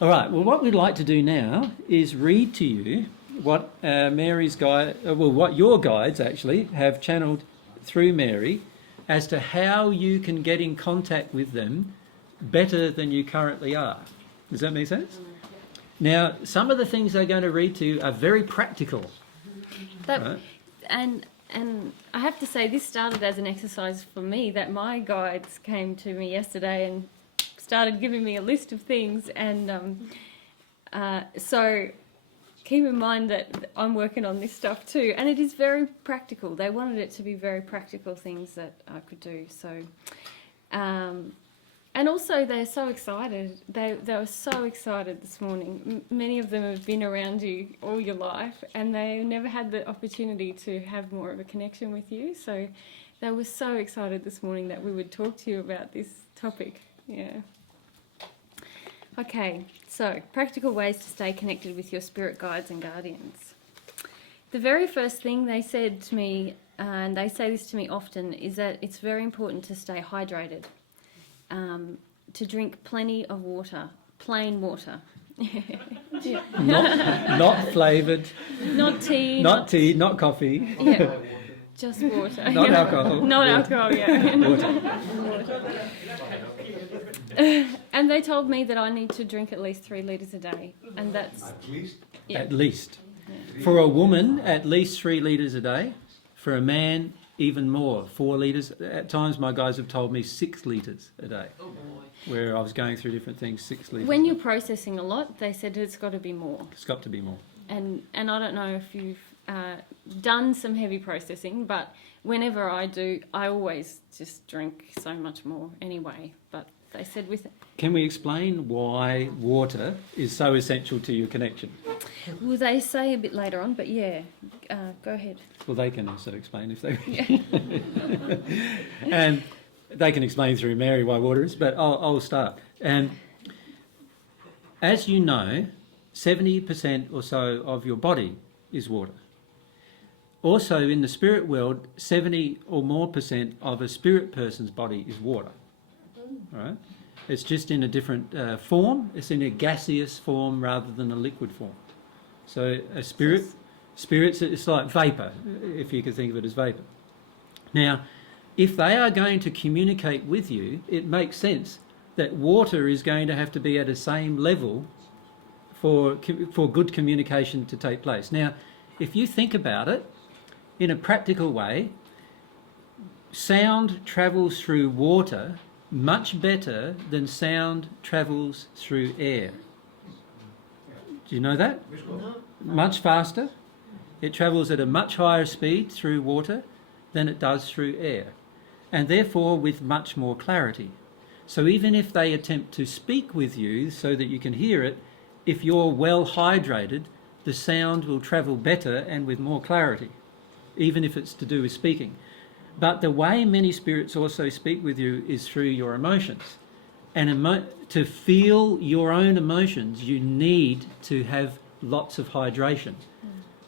All right, well, what we'd like to do now is read to you what Mary's guide, what your guides actually have channeled through Mary as to how you can get in contact with them better than you currently are. Does that make sense? Now, some of the things they're going to read to you are very practical. Right? And I have to say, this started as an exercise for me, that my guides came to me yesterday and started giving me a list of things, and so keep in mind that I'm working on this stuff too, and it is very practical. They wanted it to be very practical things that I could do. So, and also they're so excited. They were so excited this morning. Many of them have been around you all your life, and they never had the opportunity to have more of a connection with you. So they were so excited this morning that we would talk to you about this topic. Yeah. Okay, so practical ways to stay connected with your spirit guides and guardians. The very first thing they said to me, and they say this to me often, is that it's very important to stay hydrated, to drink plenty of water, plain water. Not flavoured. Not tea. Not tea, not coffee. Yeah, just water. Not alcohol. Not Water. alcohol, yeah. Water. And they told me that I need to drink at least 3 litres a day, and that's... At least? Yeah. At least. Yeah. For a woman, at least 3 litres a day. For a man, even more, 4 litres. At times, my guys have told me 6 litres a day. Oh boy. Where I was going through different things, 6 litres. When you're processing a lot, they said it's got to be more. It's got to be more. And I don't know if you've done some heavy processing, but whenever I do, I always just drink so much more anyway. But they said with... Can we explain why water is so essential to your connection? Well, they say a bit later on, but yeah, go ahead. Well, they can also explain if they... And they can explain through Mary why water is, but I'll start. And as you know, 70% or so of your body is water. Also, in the spirit world, 70 or more % of a spirit person's body is water. All right? It's just in a different form. It's in a gaseous form rather than a liquid form. So a spirits, it's like vapour, if you could think of it as vapour. Now, if they are going to communicate with you, it makes sense that water is going to have to be at the same level for good communication to take place. Now, if you think about it, in a practical way, sound travels through water much better than sound travels through air. Do you know that? No. Much faster. It travels at a much higher speed through water than it does through air, and therefore with much more clarity. So even if they attempt to speak with you so that you can hear it, if you're well hydrated, the sound will travel better and with more clarity, even if it's to do with speaking. But the way many spirits also speak with you is through your emotions. And to feel your own emotions, you need to have lots of hydration.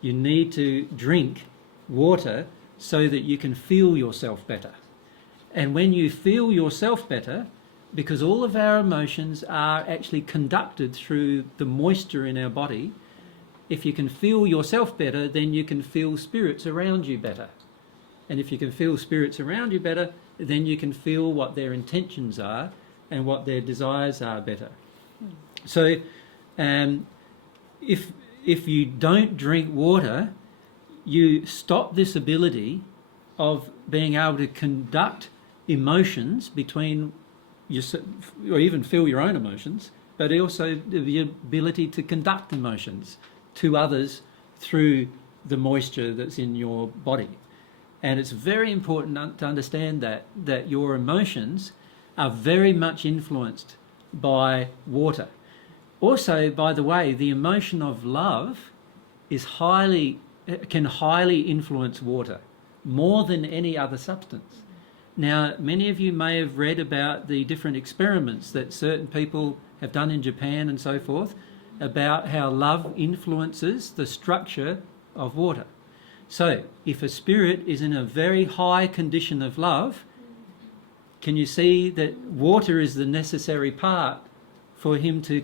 You need to drink water so that you can feel yourself better. And when you feel yourself better, because all of our emotions are actually conducted through the moisture in our body, if you can feel yourself better, then you can feel spirits around you better. And if you can feel spirits around you better, then you can feel what their intentions are and what their desires are better. So if you don't drink water, you stop this ability of being able to conduct emotions between yourself, or even feel your own emotions, but also the ability to conduct emotions to others through the moisture that's in your body. And it's very important to understand that your emotions are very much influenced by water. Also, by the way, the emotion of love can highly influence water, more than any other substance. Now, many of you may have read about the different experiments that certain people have done in Japan and so forth, about how love influences the structure of water. So, if a spirit is in a very high condition of love, can you see that water is the necessary part for him to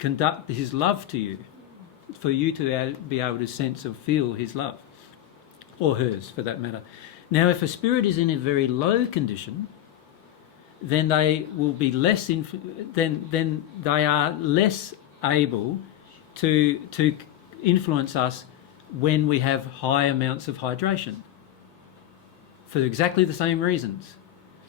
conduct his love to you, for you to be able to sense or feel his love, or hers for that matter. Now, if a spirit is in a very low condition, then they will be less. Then they are less able to influence us when we have high amounts of hydration. For exactly the same reasons,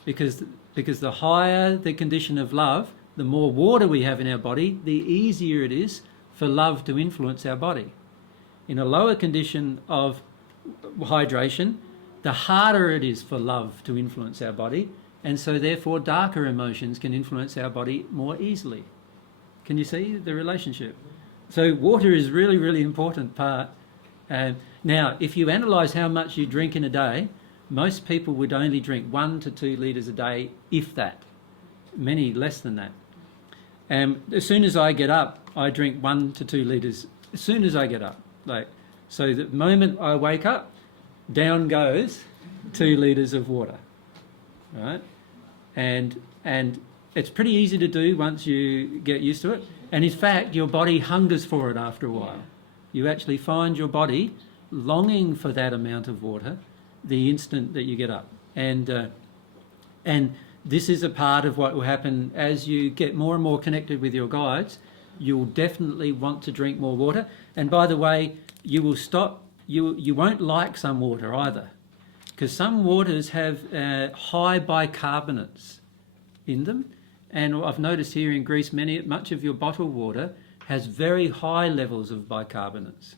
because the higher the condition of love, the more water we have in our body, the easier it is for love to influence our body. In a lower condition of hydration, the harder it is for love to influence our body, and so therefore darker emotions can influence our body more easily. Can you see the relationship? So water is really, really important part. Now, if you analyse how much you drink in a day, most people would only drink 1 to 2 litres a day, if that. Many less than that. As soon as I get up, I drink 1 to 2 litres. As soon as I get up, so the moment I wake up, down goes 2 litres of water, right? And it's pretty easy to do once you get used to it. And in fact, your body hungers for it after a while. You actually find your body longing for that amount of water the instant that you get up. And this is a part of what will happen as you get more and more connected with your guides. You'll definitely want to drink more water. And by the way, you will stop. You won't like some water either, because some waters have high bicarbonates in them. And I've noticed here in Greece, much of your bottled water has very high levels of bicarbonates.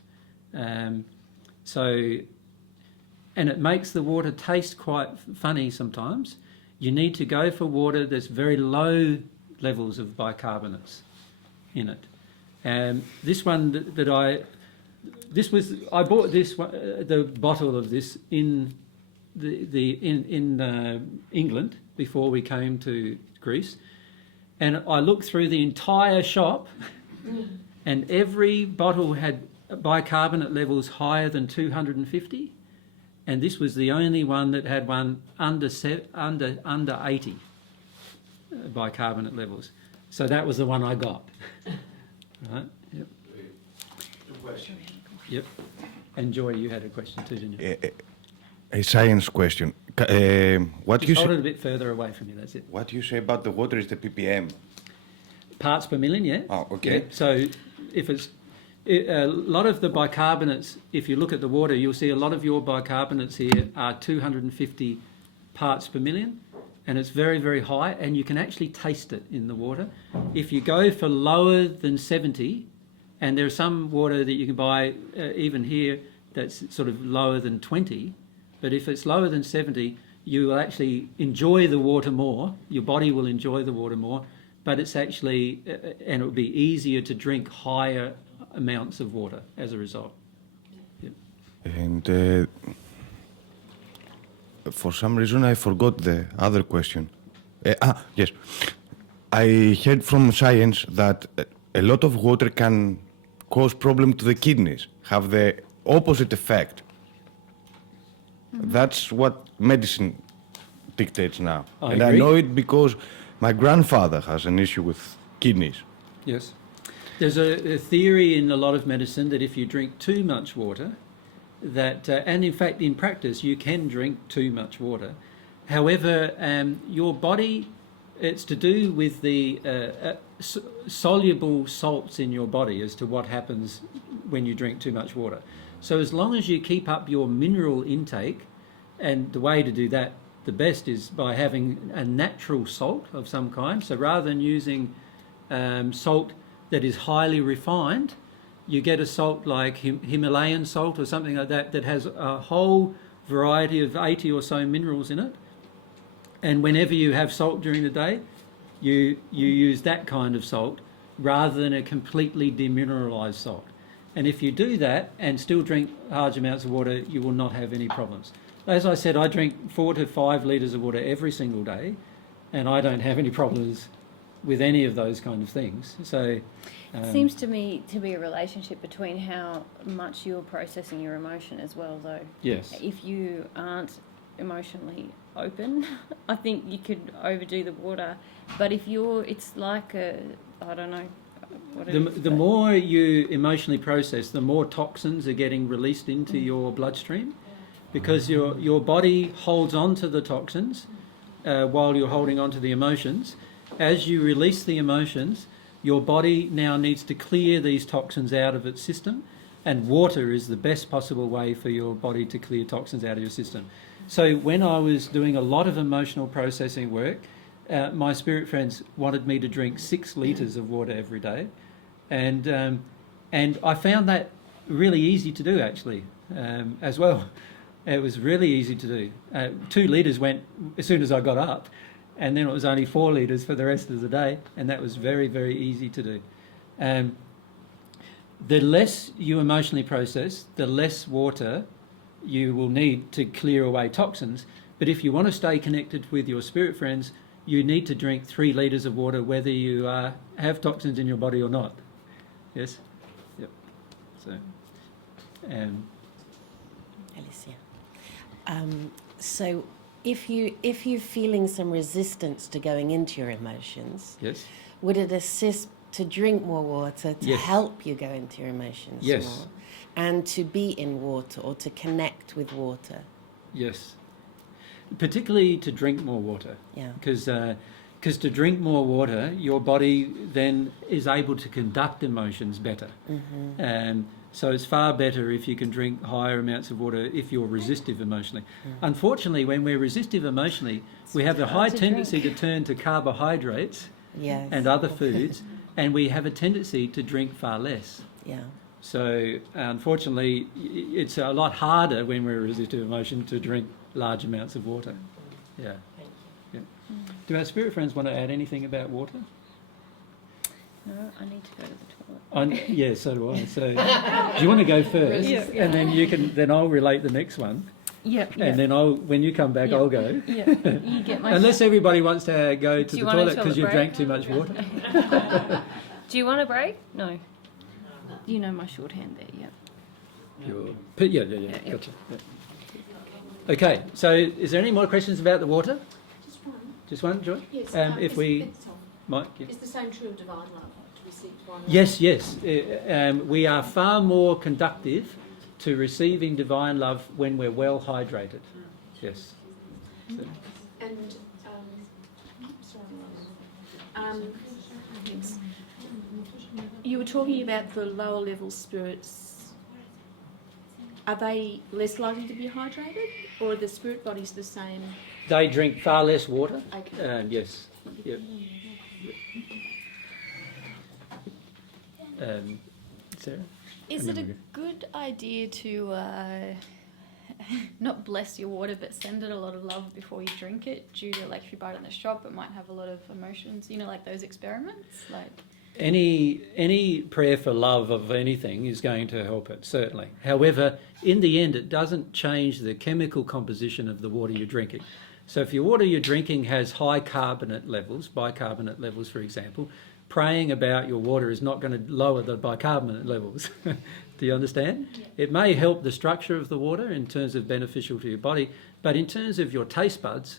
And it makes the water taste quite funny sometimes. You need to go for water that's very low levels of bicarbonates in it. This one I bought this one, the bottle of this in England before we came to Greece, and I looked through the entire shop, and every bottle had bicarbonate levels higher than 250. And this was the only one that had one under 80 bicarbonate levels. So that was the one I got. Right? Yep. Question. Yep. And Joy, you had a question too, didn't you? A science question. What Just you hold say? it a bit further away from you. That's it. What you say about the water is the ppm. Parts per million, yeah. Oh, okay. Yeah. So if it's a lot of the bicarbonates, if you look at the water, you'll see a lot of your bicarbonates here are 250 parts per million, and it's very, very high, and you can actually taste it in the water. If you go for lower than 70, and there's some water that you can buy even here that's sort of lower than 20, but if it's lower than 70, you will actually enjoy the water more, your body will enjoy the water more, but it's actually, and it will be easier to drink higher amounts of water as a result. Yep. And for some reason I forgot the other question. Yes. I heard from science that a lot of water can cause problem to the kidneys, have the opposite effect. Mm-hmm. That's what medicine dictates now. I and agree. I know it because my grandfather has an issue with kidneys. Yes. There's a theory in a lot of medicine that if you drink too much water, that, and in fact in practice you can drink too much water. However, your body, it's to do with the soluble salts in your body as to what happens when you drink too much water. So as long as you keep up your mineral intake, and the way to do that the best is by having a natural salt of some kind. So rather than using salt that is highly refined, you get a salt like Himalayan salt or something like that that has a whole variety of 80 or so minerals in it. And whenever you have salt during the day, you use that kind of salt rather than a completely demineralized salt. And if you do that and still drink large amounts of water, you will not have any problems. As I said, I drink 4 to 5 litres of water every single day, and I don't have any problems with any of those kind of things. So It seems to me to be a relationship between how much you're processing your emotion as well, though. yes, If you aren't emotionally open, I think you could overdo the water. But if you're, it's like I don't know what it The, is, the but- more you emotionally process, the more toxins are getting released into your bloodstream, because your body holds on to the toxins while you're holding on to the emotions. As you release the emotions, your body now needs to clear these toxins out of its system, and water is the best possible way for your body to clear toxins out of your system. So when I was doing a lot of emotional processing work, my spirit friends wanted me to drink 6 litres of water every day, and I found that really easy to do actually, as well. It was really easy to do. 2 litres went as soon as I got up, and then it was only 4 litres for the rest of the day, and that was very, very easy to do. The less you emotionally process, the less water you will need to clear away toxins. But if you want to stay connected with your spirit friends, you need to drink 3 litres of water whether you have toxins in your body or not. Yes? Yep. So, Alicia. So if you're feeling some resistance to going into your emotions, yes? would it assist to drink more water to Yes. help you go into your emotions Yes. more? And to be in water or to connect with water? Yes. Particularly to drink more water. Yeah. Because to drink more water, your body then is able to conduct emotions better. So it's far better if you can drink higher amounts of water if you're resistive emotionally. Unfortunately, when we're resistive emotionally, we have a high tendency to turn to carbohydrates Yes. and other foods, and we have a tendency to drink far less. Yeah. So unfortunately, it's a lot harder when we're resistive emotion to drink large amounts of water. Yeah. Yeah. Do our spirit friends want to add anything about water? No, I need to go to the toilet. Yeah, so do I. So do you want to go first? Yeah. And then I'll relate the next one. Yep. And then when you come back, Yeah. I'll go. Yeah, you get my. Unless everybody wants to go to Do the you want a toilet because toilet you break? drank too much water. Do you want a break? No. You know my shorthand there. Yeah. Yeah, Yeah. gotcha. Yeah. Okay, so is there any more questions about the water? Just one. Just one, Joy? Yes. If we might. Yeah. Is the same true of divine love? To receive divine love? Yes. We are far more conductive to receiving divine love when we're well hydrated. Yes. So, And you were talking about the lower level spirits. Are they less likely to be hydrated, or are the spirit bodies the same? they drink far less water. Okay. Yes. Yep. Sarah? Is And it a then good idea to not bless your water, but send it a lot of love before you drink it? Due to like if you buy it in the shop, it might have a lot of emotions. You know, like those experiments. Like Any prayer for love of anything is going to help it, certainly. However, in the end, it doesn't change the chemical composition of the water you're drinking. So if your water you're drinking has high carbonate levels, bicarbonate levels, for example, praying about your water is not going to lower the bicarbonate levels. Do you understand? Yeah. It may help the structure of the water in terms of beneficial to your body, but in terms of your taste buds,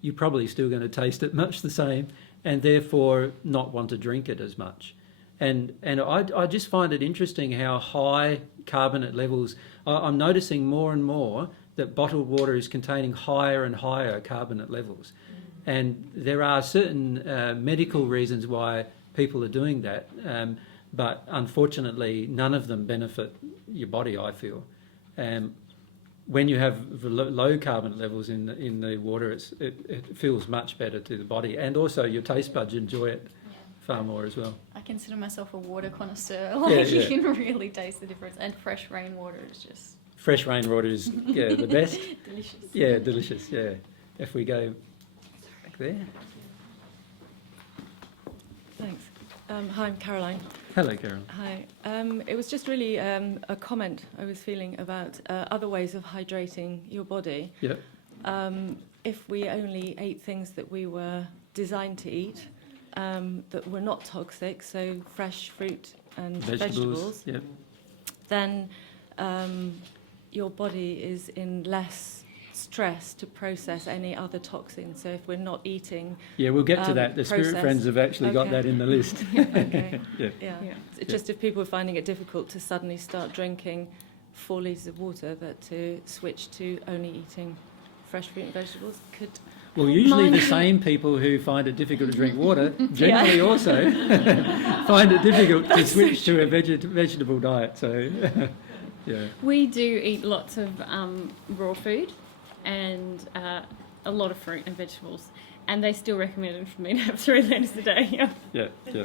you're probably still going to taste it much the same, and therefore not want to drink it as much. And I just find it interesting how high carbonate levels, I'm noticing more and more that bottled water is containing higher and higher carbonate levels. And there are certain medical reasons why people are doing that, but unfortunately none of them benefit your body, I feel. When you have low carbonate levels in the water, it feels much better to the body, and also your taste buds enjoy it far more as well. I consider myself a water connoisseur. Like Yeah. you can really taste the difference. And fresh rainwater is just Fresh rainwater is the best. delicious. Yeah, delicious. Yeah. If we go back there. Thanks. Hi, I'm Caroline. Hello, Carol. Hi. It was just really a comment I was feeling about other ways of hydrating your body. Yeah. If we only ate things that we were designed to eat, that were not toxic, so fresh fruit and vegetables, Yeah. then your body is in less stress to process any other toxins. So if we're not eating, Yeah, we'll get to that. The Spirit processed. Friends have actually got Okay. that in the list. okay, Yeah. yeah. Yeah. It's just if people are finding it difficult to suddenly start drinking 4 litres of water, that to switch to only eating fresh fruit and vegetables could. Well, usually Mind the you- same people who find it difficult to drink water generally also find it difficult to switch to a vegetable diet. So, yeah. We do eat lots of raw food and a lot of fruit and vegetables, and they still recommend it for me to have 3 litres a day. Yeah. Yeah.